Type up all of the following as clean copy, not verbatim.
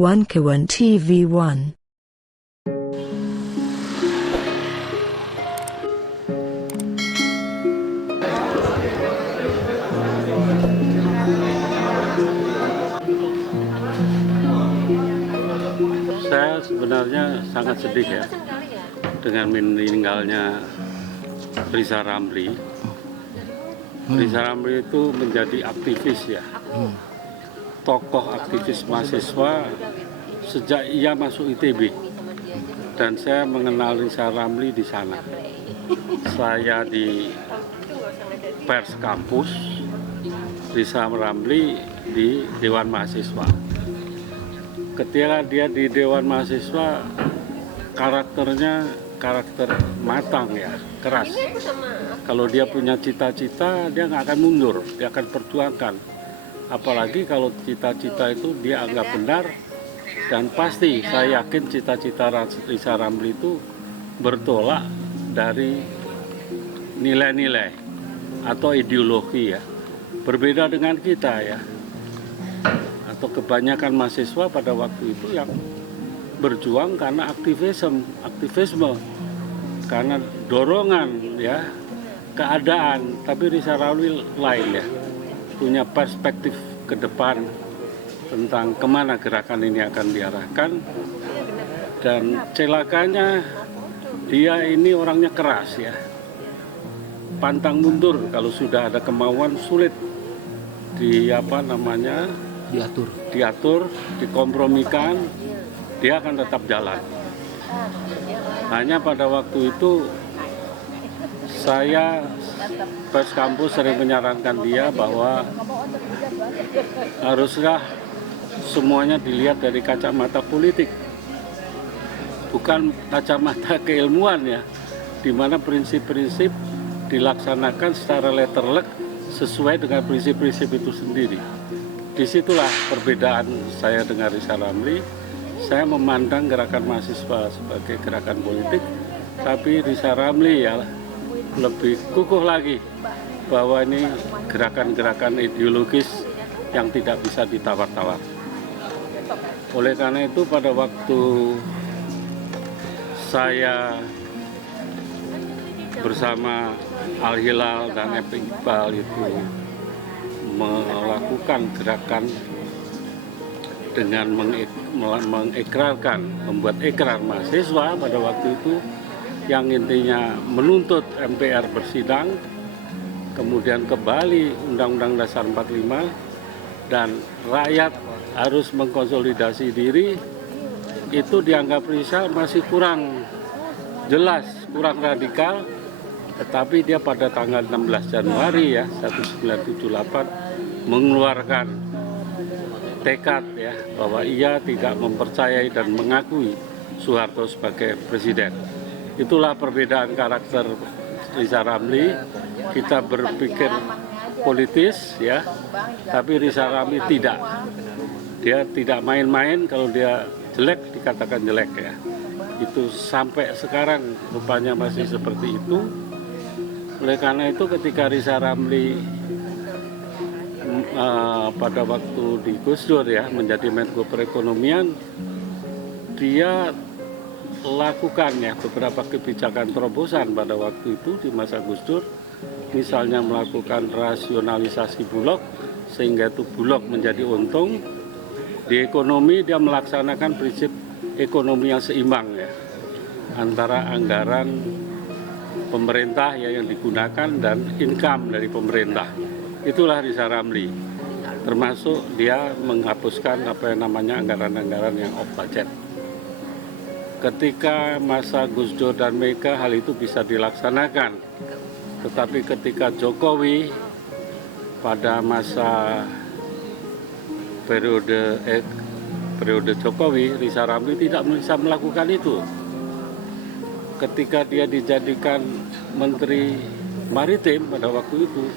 Wankawan TV1. Saya sebenarnya sangat sedih ya dengan meninggalnya Riza Ramli. Riza Ramli itu menjadi aktivis ya, tokoh aktivis mahasiswa sejak ia masuk ITB. Dan saya mengenal Riza Ramli di sana. Saya di pers kampus, Riza Ramli di Dewan Mahasiswa. Ketika dia di Dewan Mahasiswa, karakternya karakter matang ya, keras. Kalau dia punya cita-cita, dia nggak akan mundur, dia akan perjuangkan. Apalagi kalau cita-cita itu dia anggap benar, dan pasti saya yakin cita-cita Riza Ramli itu bertolak dari nilai-nilai atau ideologi ya. Berbeda dengan kita ya, atau kebanyakan mahasiswa pada waktu itu yang berjuang karena aktivisme, karena dorongan ya, keadaan. Tapi Riza Ramli lain ya, punya perspektif ke depan tentang kemana gerakan ini akan diarahkan. Dan celakanya dia ini orangnya keras ya, pantang mundur. Kalau sudah ada kemauan sulit diatur, dikompromikan, dia akan tetap jalan. Hanya pada waktu itu saya pers kampus sering menyarankan dia bahwa haruslah semuanya dilihat dari kacamata politik, bukan kacamata keilmuan ya, di mana prinsip-prinsip dilaksanakan secara letterlek sesuai dengan prinsip-prinsip itu sendiri. Disitulah perbedaan saya dengan Riza Ramli. Saya memandang gerakan mahasiswa sebagai gerakan politik, tapi Riza Ramli ya lebih kukuh lagi bahwa ini gerakan-gerakan ideologis yang tidak bisa ditawar-tawar. Oleh karena itu pada waktu saya bersama Al-Hilal dan Epi Iqbal itu melakukan gerakan dengan mengikrarkan, membuat ikrar mahasiswa pada waktu itu yang intinya menuntut MPR bersidang, kemudian kembali Undang-Undang Dasar 45, dan rakyat harus mengkonsolidasi diri. Itu dianggap Riza masih kurang jelas, kurang radikal. Tetapi dia pada tanggal 16 Januari ya 1978 mengeluarkan tekad ya bahwa ia tidak mempercayai dan mengakui Soeharto sebagai presiden. Itulah perbedaan karakter Riza Ramli. Kita berpikir politis ya, tapi Riza Ramli tidak. Dia tidak main-main, kalau dia jelek dikatakan jelek ya. Itu sampai sekarang rupanya masih seperti itu. Oleh karena itu ketika Riza Ramli pada waktu di Gus Dur ya menjadi Menko Perekonomian, dia lakukan ya beberapa kebijakan terobosan pada waktu itu di masa Gus Dur. Misalnya melakukan rasionalisasi Bulog sehingga itu Bulog menjadi untung. Di ekonomi dia melaksanakan prinsip ekonomi yang seimbang ya, antara anggaran pemerintah ya yang digunakan dan income dari pemerintah. Itulah Riza Ramli. Termasuk dia menghapuskan apa yang namanya anggaran-anggaran yang off budget. Ketika masa Gus Dur dan Mega hal itu bisa dilaksanakan. Tetapi ketika Jokowi pada masa periode Jokowi, Riza Ramli tidak bisa melakukan itu. Ketika dia dijadikan Menteri Maritim pada waktu itu,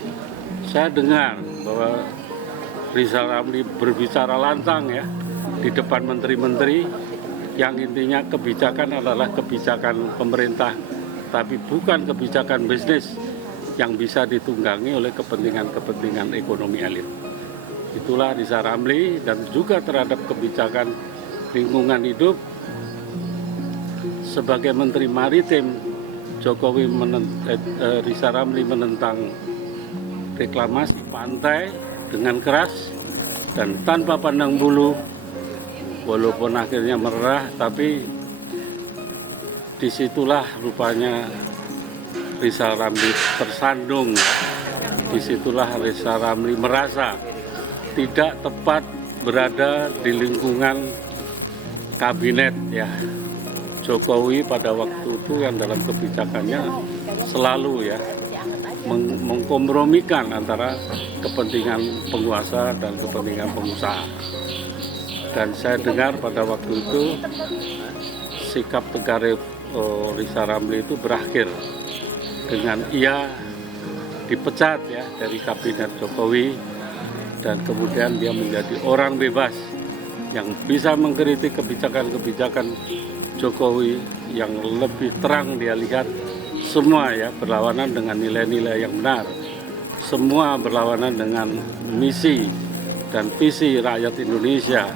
saya dengar bahwa Riza Ramli berbicara lantang ya di depan menteri-menteri, yang intinya kebijakan adalah kebijakan pemerintah, tapi bukan kebijakan bisnis yang bisa ditunggangi oleh kepentingan ekonomi elit. Itulah Riza Ramli. Dan juga terhadap kebijakan lingkungan hidup, sebagai Menteri Maritim, Jokowi Rizal Ramli menentang reklamasi pantai dengan keras dan tanpa pandang bulu, walaupun akhirnya merah, tapi disitulah rupanya Rizal Ramli tersandung. Disitulah Rizal Ramli merasa tidak tepat berada di lingkungan kabinet ya Jokowi pada waktu itu, yang dalam kebijakannya selalu ya mengkompromikan antara kepentingan penguasa dan kepentingan pengusaha. Dan saya dengar pada waktu itu sikap tegar Rizal Ramli itu berakhir dengan ia dipecat ya dari kabinet Jokowi, dan kemudian dia menjadi orang bebas yang bisa mengkritik kebijakan-kebijakan Jokowi yang lebih terang. Dia lihat semua ya berlawanan dengan nilai-nilai yang benar, semua berlawanan dengan misi dan visi rakyat Indonesia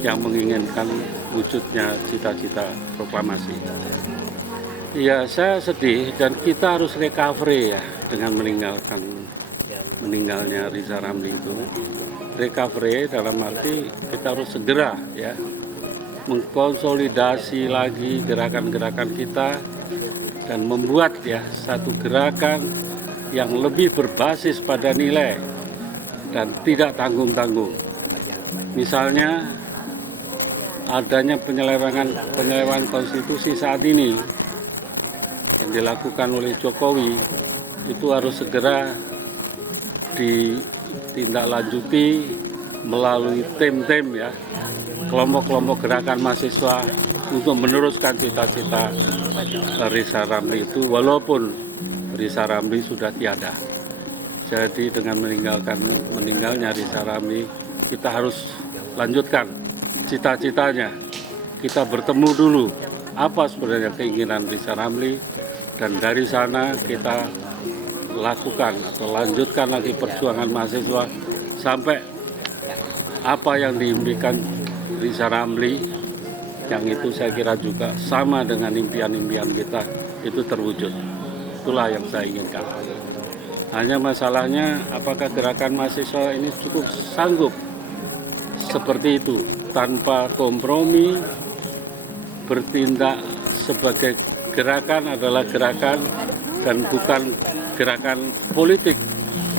yang menginginkan wujudnya cita-cita proklamasi. Ya, saya sedih dan kita harus recovery ya dengan meninggalnya Rizal Ramli itu. Recovery dalam arti kita harus segera ya mengkonsolidasi lagi gerakan-gerakan kita dan membuat ya satu gerakan yang lebih berbasis pada nilai dan tidak tanggung-tanggung. Misalnya adanya penyelewengan konstitusi saat ini yang dilakukan oleh Jokowi itu harus segera ditindaklanjuti melalui tim-tim ya, kelompok-kelompok gerakan mahasiswa untuk meneruskan cita-cita Rizal Ramli itu, walaupun Rizal Ramli sudah tiada. Jadi dengan meninggalnya Rizal Ramli, kita harus lanjutkan cita-citanya. Kita bertemu dulu apa sebenarnya keinginan Rizal Ramli, dan dari sana kita lakukan atau lanjutkan lagi perjuangan mahasiswa sampai apa yang diimpikan Rizal Ramli, yang itu saya kira juga sama dengan impian-impian kita, itu terwujud. Itulah yang saya inginkan. Hanya masalahnya apakah gerakan mahasiswa ini cukup sanggup seperti itu, tanpa kompromi, bertindak sebagai gerakan adalah gerakan dan bukan gerakan politik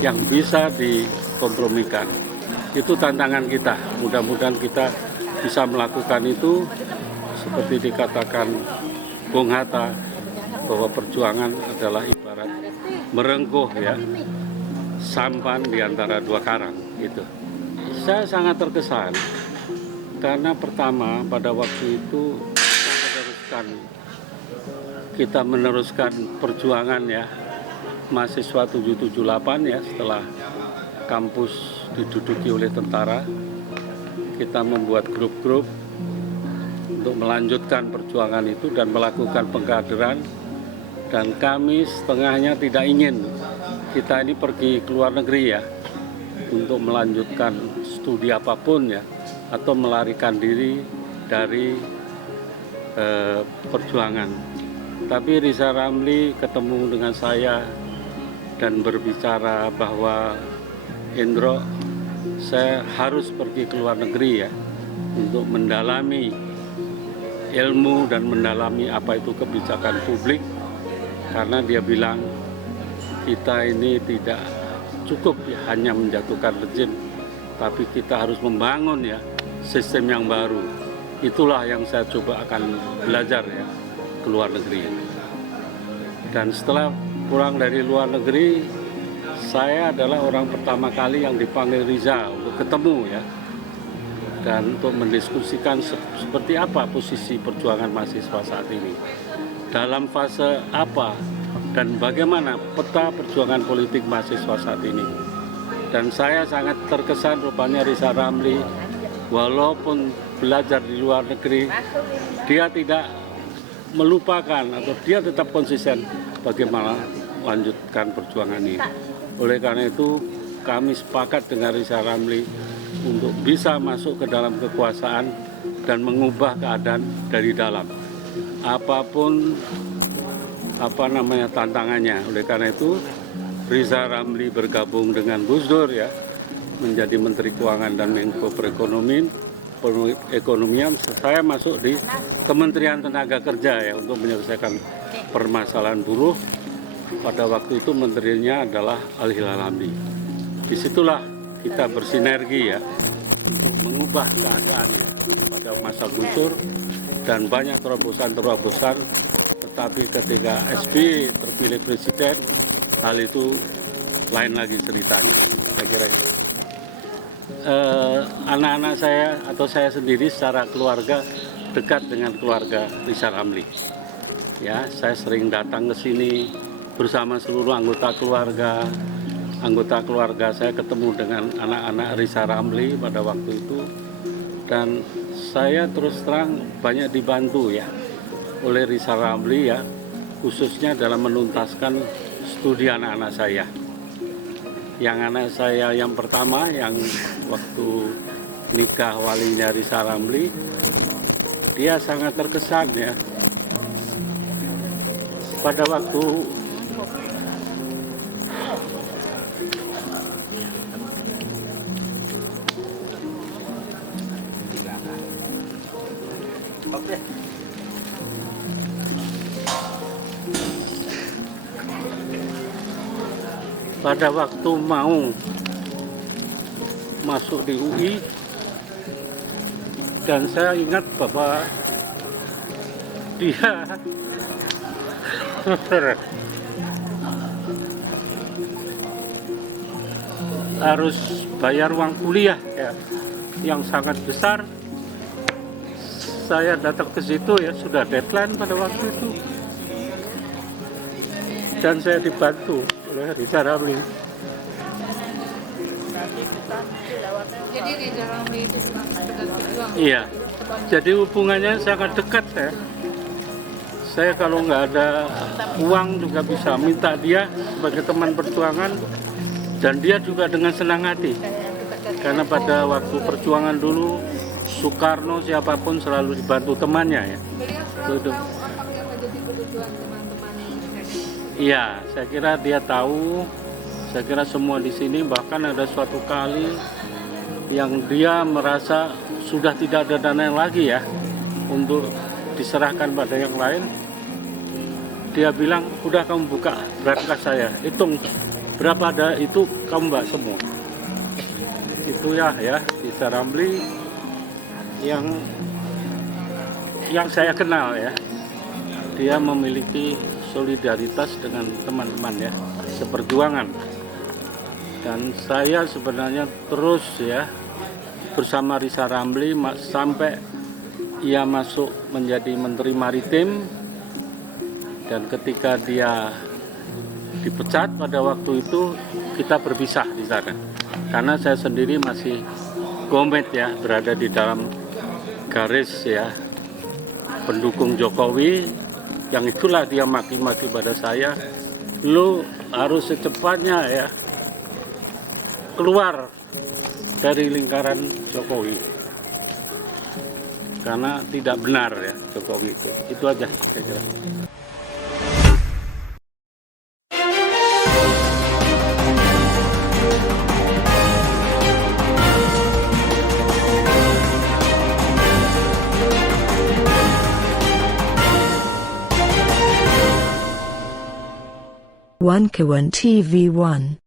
yang bisa dikompromikan. Itu tantangan kita. Mudah-mudahan kita bisa melakukan itu seperti dikatakan Bung Hatta, bahwa perjuangan adalah ibarat merengkuh ya sampan di antara dua karang gitu. Saya sangat terkesan karena pertama pada waktu itu kita meneruskan perjuangan ya mahasiswa 778 ya, setelah kampus diduduki oleh tentara, kita membuat grup-grup untuk melanjutkan perjuangan itu dan melakukan pengkaderan. Dan kami setengahnya tidak ingin kita ini pergi ke luar negeri ya untuk melanjutkan studi apapun ya, atau melarikan diri dari perjuangan. Tapi Rizal Ramli ketemu dengan saya dan berbicara bahwa Indro, saya harus pergi ke luar negeri ya untuk mendalami ilmu dan mendalami apa itu kebijakan publik, karena dia bilang kita ini tidak cukup ya hanya menjatuhkan rejim, tapi kita harus membangun ya sistem yang baru. Itulah yang saya coba akan belajar ya ke luar negeri. Dan setelah pulang dari luar negeri, saya adalah orang pertama kali yang dipanggil Rizal untuk ketemu ya, dan untuk mendiskusikan seperti apa posisi perjuangan mahasiswa saat ini, dalam fase apa, dan bagaimana peta perjuangan politik mahasiswa saat ini. Dan saya sangat terkesan rupanya Rizal Ramli, walaupun belajar di luar negeri, dia tidak melupakan atau dia tetap konsisten bagaimana melanjutkan perjuangan ini. Oleh karena itu kami sepakat dengan Rizal Ramli untuk bisa masuk ke dalam kekuasaan dan mengubah keadaan dari dalam. Apapun tantangannya. Oleh karena itu Riza Ramli bergabung dengan Gus Dur ya, menjadi Menteri Keuangan dan Menko Perekonomian. Saya masuk di Kementerian Tenaga Kerja ya untuk menyelesaikan permasalahan buruh. Pada waktu itu menterinya adalah Al-Hilal Hamdi. Disitulah kita bersinergi ya untuk mengubah keadaan ya pada masa Gus Dur, dan banyak terobosan-terobosan. Tetapi ketika SBY terpilih presiden, hal itu lain lagi ceritanya. Saya kira itu. Anak-anak saya atau saya sendiri secara keluarga dekat dengan keluarga Riza Ramli. Ya, saya sering datang ke sini bersama seluruh anggota keluarga. Anggota keluarga saya ketemu dengan anak-anak Riza Ramli pada waktu itu, dan saya terus terang banyak dibantu ya oleh Riza Ramli ya, khususnya dalam menuntaskan studi anak-anak saya. Yang anak saya yang pertama yang waktu nikah walinya Riza Ramli, dia sangat terkesan ya pada waktu mau masuk di UI, dan saya ingat bahwa dia harus bayar uang kuliah ya, yang sangat besar. Saya datang ke situ ya, sudah deadline pada waktu itu, dan saya dibantu oleh Riza Ramli. Jadi Riza Ramli itu sedang berjuang. Iya, jadi hubungannya sangat dekat ya. Saya kalau nggak ada uang juga bisa minta dia sebagai teman perjuangan, dan dia juga dengan senang hati. Karena pada waktu perjuangan dulu, Soekarno siapapun selalu dibantu temannya ya. Beliau selalu tahu apa yang menjadi kebutuhan teman-teman. Iya, saya kira dia tahu. Saya kira semua di sini, bahkan ada suatu kali yang dia merasa sudah tidak ada dana lagi ya untuk diserahkan pada yang lain. Dia bilang, udah kamu buka berangkas saya, hitung berapa ada itu kamu mbak semua. Itu ya Riza Ramli yang saya kenal ya. Dia memiliki solidaritas dengan teman-teman ya, seperjuangan. Dan saya sebenarnya terus ya bersama Riza Ramli sampai ia masuk menjadi Menteri Maritim, dan ketika dia dipecat pada waktu itu kita berpisah di sana. Karena saya sendiri masih komit ya berada di dalam garis ya pendukung Jokowi, yang itulah dia maki-maki pada saya, lu harus secepatnya ya keluar dari lingkaran Jokowi, karena tidak benar ya Jokowi itu aja saya kira. One Kawan TV 1